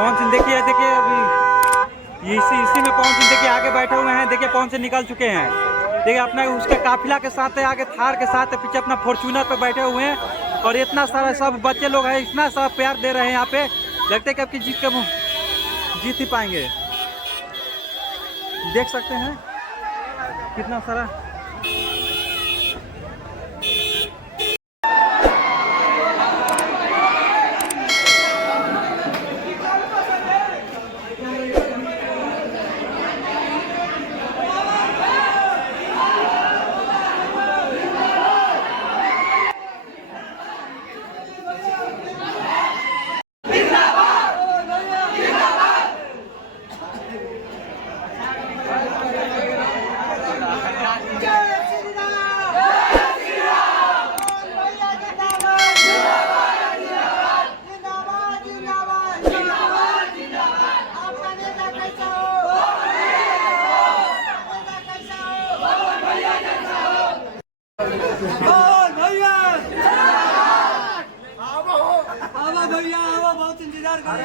पहुंच देखिए देखिए अभी इसी में पहुंच देखिए आगे बैठे हुए हैं। देखिए पहुंच से निकल चुके हैं। देखिए अपना उसके काफिला के साथ है, आगे थार के साथ है, पीछे अपना फॉर्च्यूनर पे बैठे हुए हैं और इतना सारा सब बच्चे लोग हैं, इतना सारा प्यार दे रहे हैं यहाँ पे। लगता है कि आपकी जीत ही पाएंगे। देख सकते हैं कितना सारा भैया बहुत इंतजार कर